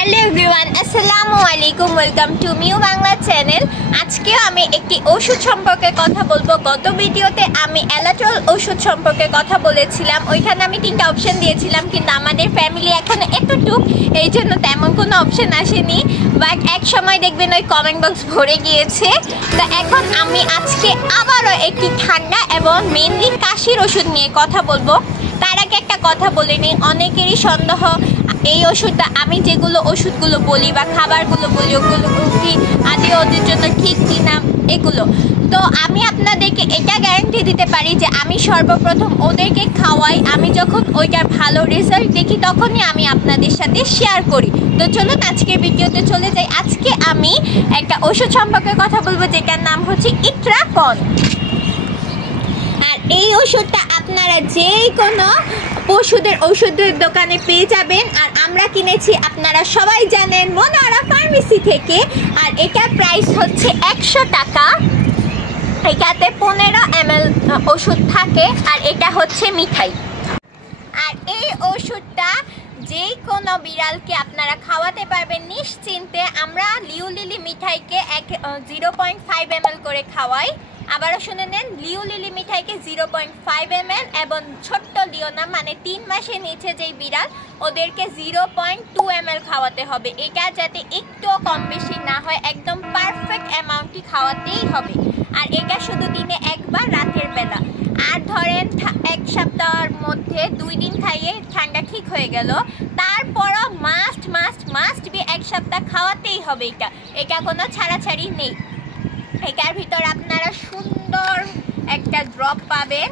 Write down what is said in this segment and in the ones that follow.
Hello everyone, আসসালামু আলাইকুম। Welcome to mu Bangla channel. আজকে আমি একটি ওষুধ সম্পর্কে কথা বলবো। গত ভিডিওতে আমি অ্যালাট্রল ওষুধ সম্পর্কে কথা বলেছিলাম। ওইখানে আমি 3টা অপশন দিয়েছিলাম, কিন্তু আমাদের ফ্যামিলি এখন এতটুক, এই জন্য তেমন কোনো অপশন আসেনি। বাট এক সময় দেখবেন ওই কমেন্ট বক্স ভরে গিয়েছে। তো এখন আমি আজকে আবারও একটি ঠান্ডা এবং মেনলি কাশির ওষুধ নিয়ে কথা বলবো। তার আগে একটা কথা বলে নিই, অনেকেরই সন্দেহ এই ওষুধটা, আমি যেগুলো ওষুধগুলো বলি বা খাবারগুলো বলি ওগুলো কি আদৌ ওদের জন্য ঠিক কিনা এগুলো। তো আমি আপনাদেরকে এটা গ্যারান্টি দিতে পারি যে আমি সর্বপ্রথম ওদেরকে খাওয়াই, আমি যখন ওইটার ভালো রেজাল্ট দেখি তখনই আমি আপনাদের সাথে শেয়ার করি। তো চলুন আজকের ভিডিওতে চলে যাই। আজকে আমি একটা ওষুধ সম্পর্কে কথা বলবো যেটার নাম হচ্ছে ইট্রাকন। আর এই ওষুধটা আপনারা যেই কোনো ওষুধের দোকানে পেয়ে যাবেন। আর আমরা কিনেছি, আপনারা সবাই জানেন, মনোয়ারা ফার্মেসি থেকে। আর এটার প্রাইস হচ্ছে 100 টাকা। এটাতে 15 ml ওষুধ থাকে, আর এটা হচ্ছে মিঠাই। আর এই ওষুধটা যেই কোনো বিড়ালকে আপনারা খাওয়াতে পারবেন নিশ্চিন্তে। আমরা লিউ লিলি মিঠাইকে 0.5 ml করে খাওয়াই। আবারও শুনে নেন, লিউ লিলি মিঠাইকে 0.5 ml, এবং ছোট্ট লিওনা মানে 3 মাসের নিচে যেই বিড়াল ওদেরকে 0.2 ml খাওয়াতে হবে। এটা যাতে একটুও কম বেশি না হয়, একদম পারফেক্ট অ্যামাউন্টই খাওয়াতেই হবে। আর এটা শুধু দিনে একবার রাতের বেলা। আর ধরেন 1 সপ্তাহের মধ্যে 2 দিন খাইয়ে ঠান্ডা ঠিক হয়ে গেল, তারপরও মাস্ট বি 1 সপ্তাহ খাওয়াতেই হবে। এটা কোনো ছাড়াছাড়ি নেই। এটার ভিতর আপনারা সুন্দর একটা ড্রপ পাবেন,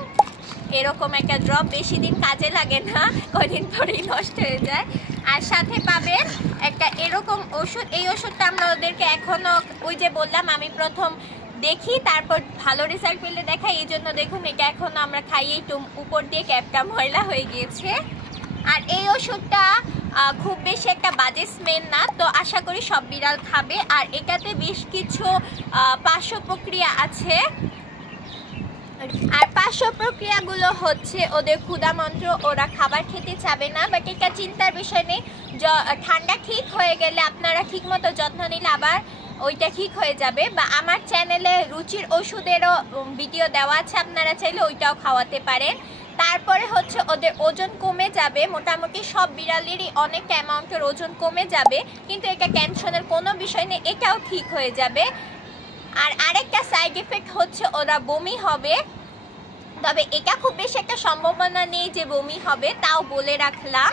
এরকম একটা ড্রপ, বেশি দিন কাজে লাগে না, কদিন পরেই নষ্ট হয়ে যায়। আর সাথে পাবেন একটা এরকম ওষুধ। এই ওষুধটা আমরা ওদেরকে এখনও, ওই যে বললাম আমি প্রথম দেখি তারপর ভালো রেজাল্ট পেলে দেখাই, এই জন্য দেখুন এটা এখনও আমরা খাইয়ে একটু উপর দিয়ে ক্যাপটা ময়লা হয়ে গিয়েছে। আর এই ওষুধটা খুব বেশি একটা বাজে স্মেল না, তো আশা করি সব বিড়াল খাবে। আর এটাতে বেশ কিছু পার্শ্ব প্রক্রিয়া আছে। আর পার্শ্ব প্রক্রিয়াগুলো হচ্ছে ওদের ক্ষুধামন্ত্র, ওরা খাবার খেতে চাবে না। বাট এটা চিন্তার বিষয় নেই, ঠান্ডা ঠিক হয়ে গেলে আপনারা ঠিকমতো যত্ন নিলে আবার ওইটা ঠিক হয়ে যাবে। বা আমার চ্যানেলে রুচির ওষুধেরও ভিডিও দেওয়া আছে, আপনারা চাইলে ওইটাও খাওয়াতে পারেন। তারপরে হচ্ছে ওদের ওজন কমে যাবে, মোটামুটি সব বিড়ালেরই অনেক অ্যামাউন্টের ওজন কমে যাবে, কিন্তু এটা টেনশনের কোনো বিষয় নেই, এটাও ঠিক হয়ে যাবে। আর আরেকটা সাইড এফেক্ট হচ্ছে ওরা বমি হবে, তবে এটা খুব বেশি একটা সম্ভাবনা নেই যে বমি হবে, তাও বলে রাখলাম।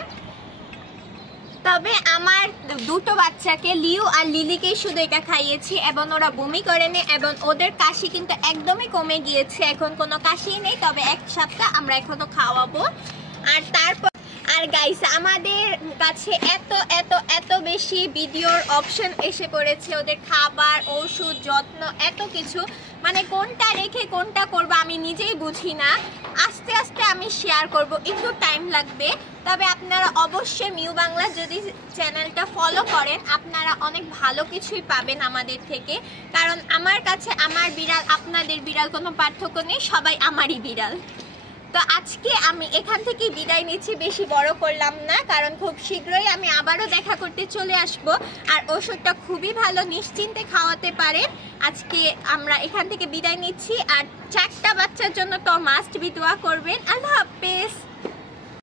তবে আমার 2টো বাচ্চাকে, লিউ আর লিলিকেই শুধু এটা খাইয়েছি এবং ওরা বমি করেনি, এবং ওদের কাশি কিন্তু একদমই কমে গিয়েছে, এখন কোনো কাশি নেই। তবে 1 সপ্তাহ আমরা এখনো খাওয়াবো। আর তারপর গাইস, আমাদের কাছে এত বেশি ভিডিওর অপশন এসে পড়েছে, ওদের খাবার, ওষুধ, যত্ন, এত কিছু, মানে কোনটা রেখে কোনটা করবো আমি নিজেই বুঝি না। আস্তে আস্তে আমি শেয়ার করব, একটু টাইম লাগবে। তবে আপনারা অবশ্যই মিউ বাংলা যদি চ্যানেলটা ফলো করেন, আপনারা অনেক ভালো কিছুই পাবেন আমাদের থেকে। কারণ আমার কাছে আমার বিড়াল, আপনাদের বিড়াল কোনো পার্থক্য নেই, সবাই আমারই বিড়াল। তো আজকে আমি এখান থেকে বিদায় নিচ্ছি, বেশি বড় করলাম না, কারণ খুব শীঘ্রই আমি আবারও দেখা করতে চলে আসব। আর ওষুধটা খুবই ভালো, নিশ্চিন্তে খাওয়াতে পারেন। আজকে আমরা এখান থেকে বিদায় নিচ্ছি। আর 4টা বাচ্চার জন্য তো মাস্ট বি দোয়া করবেন। আল্লাহ হাফেজ।